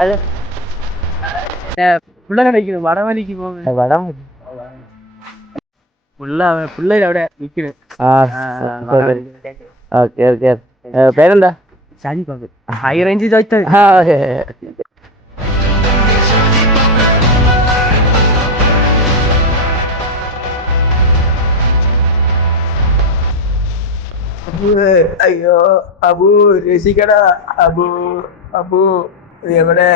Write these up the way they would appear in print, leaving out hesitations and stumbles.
അത് പിള്ളേരെ നിൽക്കുന്നു വടമലിക്ക് പോകുന്നത് വടം പിള്ളേര് അവിടെ നിൽക്കുന്നു. പേരെന്താ? ഷാജി പാമ്പ്. ഹൈ റേഞ്ച് ചോദിച്ചത്. അയ്യോ അബു രസിക്കട. അബു അബു എവിടെ?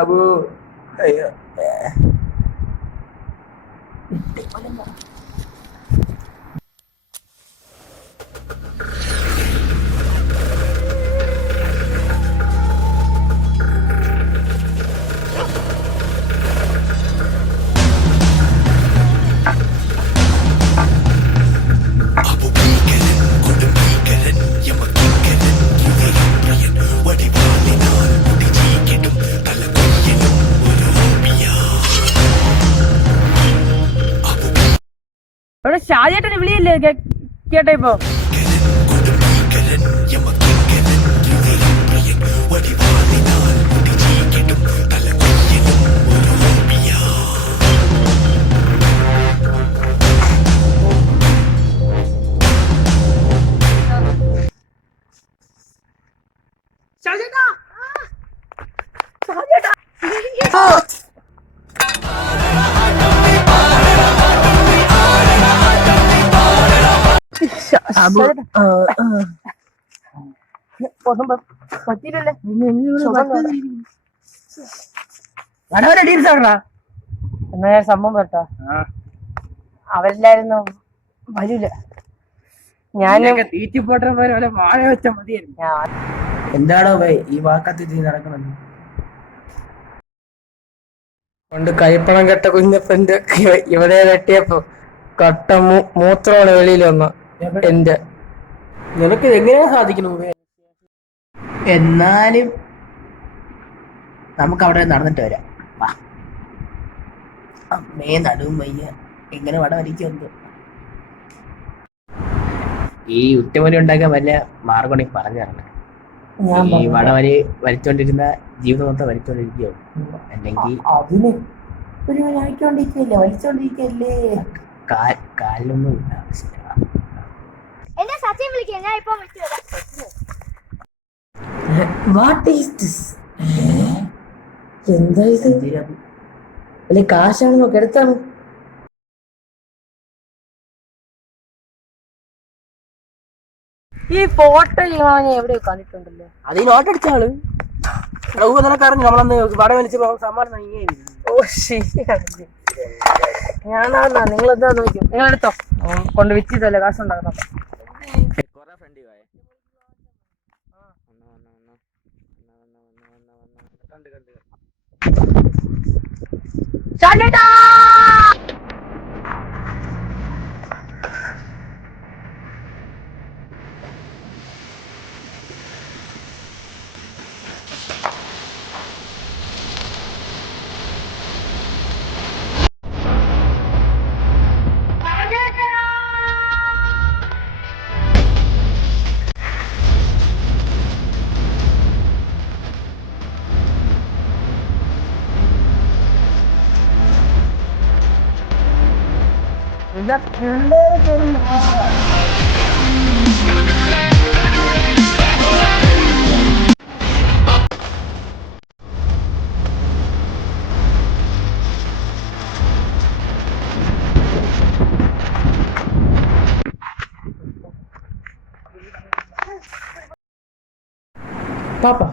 അബു അയ്യോ അവിടെ ഷാജേട്ടനെ വിളിയല്ലേ കേട്ടോ ഇപ്പൊ? പറ്റിയില്ലല്ലേ? എന്നാ ഞാൻ സംഭവം പറട്ടാ. അവരെല്ലായിരുന്നു വരൂല. ഞാനും തീറ്റിപ്പോട്ട പോലെ വാഴ വെച്ച മതിയായിരുന്നു. എന്താണോ ഈ വാക്കത്തി നടക്കണത്? പണ്ട് കൈപ്പണം കെട്ട കുഞ്ഞപ്പന്റെ ഇവിടെ വെട്ടിയപ്പോ കട്ട മൂത്രമാണ് വെളിയിൽ വന്ന എന്റെ. നിനക്ക് എങ്ങനെയാ സാധിക്കണു? എന്നാലും നമുക്ക് അവിടെ നടന്നിട്ട് വരാം. അമ്മേ നടുവും വയ്യ, എങ്ങനെ വട വലിക്കുമെന്തോ. ഈ ഉറ്റമൊലി ഉണ്ടാക്കാൻ വല്ല മാർഗം പറഞ്ഞു തരണം. ഈ വടവലി വലിച്ചോണ്ടിരുന്ന ജീവിതം മൊത്തം വലിച്ചോണ്ടിരിക്കോ? അല്ലെങ്കിൽ വലിച്ചോണ്ടിരിക്കല്ലേ? കാലിലൊന്നും ഇല്ല. എന്താ ഇത്? അല്ലെ കാശാണെന്നോ കെടുത്താണോ? ഈ ഫോട്ടോ ഞാൻ എവിടെയോ കണ്ടിട്ടുണ്ടല്ലോ. അത് ഈ നോട്ട് അടിച്ച ആള് നിനക്കറിഞ്ഞു നമ്മളന്ന് വട വലിച്ചപ്പോ സമ്മാനം. ഓ ശരിയാണ്. ഞാനാ നിങ്ങളെന്താ നോക്കും. നിങ്ങളെടുത്തോ, കൊണ്ട് വിറ്റിട്ടല്ലേ കാശുണ്ടാകുന്ന. പാപ്പ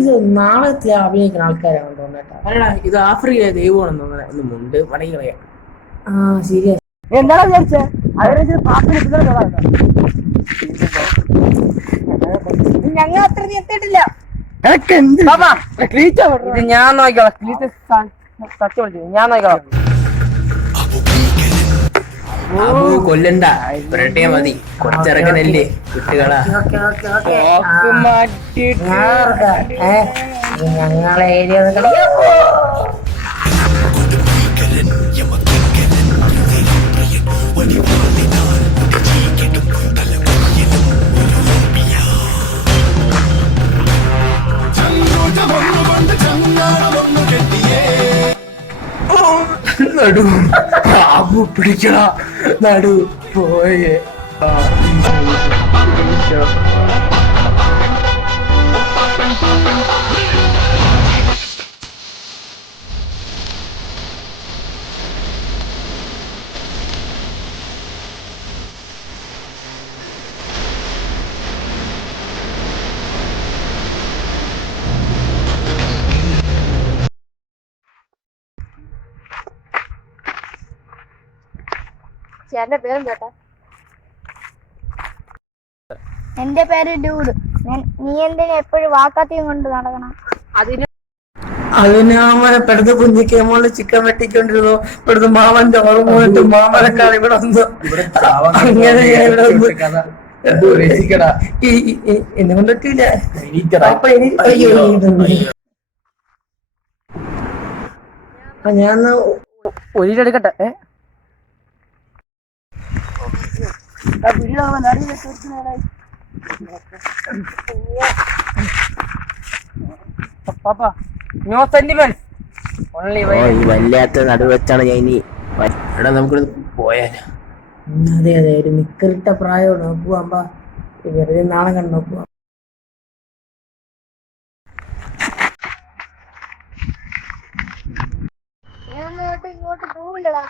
ഇത് നാളത്തെ അഭിനയിക്കുന്ന ആൾക്കാരാണ് തോന്നേട്ടാ. അല്ലടാ ഇത് ആഫ്രിക്ക ദൈവമാണെന്ന് തോന്നുന്നത്. ഒന്ന് മുണ്ട് മടങ്ങി കളയാം. ശരിയാ. എന്താ വിചാരിച്ചേ? ഞങ്ങൾ അത്ര എത്തിയിട്ടില്ല. പാപ്പാ, ഇത് ഞാൻ നോക്കിക്കോളാം. ക്ലീറ്റ് സത്യം വിളിച്ചു ഞാൻ നോക്കിക്കോളാം. കൊല്ലണ്ട പുരട്ടിയാ മതി. കുറച്ചിറങ്ങനല്ലേ കുട്ടികളാ. ഞങ്ങളെ ഏരിയ നടു ബാബു പിടിക്കണ നടു പോയേ. ചേട്ടന്റെ പേരും കേട്ടാ. എന്റെ പേര് ഡൂഡ്. നീ എന്തിനാ എപ്പോഴും വാക്കാത്തിയും കൊണ്ട് നടക്കണം? അതിന് പെടുന്ന കുഞ്ഞിക്ക് മോള് ചിക്കൻ വെട്ടിക്കൊണ്ടിരുന്നു. ഇവിടുന്ന് മാമന്റെ ഓർമ്മ പോയിട്ട് മാമനക്കാണ് ഇവിടെ വന്നു. അങ്ങനെ ഇവിടെ വന്നു എന്നെ കൊണ്ടിട്ടില്ല. ഞാൻ ഒരിടെടുക്കട്ടെ. പാപ്പാ, നോ സെന്റിമെന്റ്സ്, ഓൺലി വല്ലാത്ത നടുവെച്ചാണ് ഞാൻ ഇനി. എടാ നമുക്ക് പോയാലോ? അതെ അതെ, ഒരു നിക്കറിട്ട പ്രായമാണ്. നോക്കുവാ വെറുതെ നാളെ കണ്ടു നോക്കുവാ. ഇങ്ങോട്ട് പോവില്ലടാ.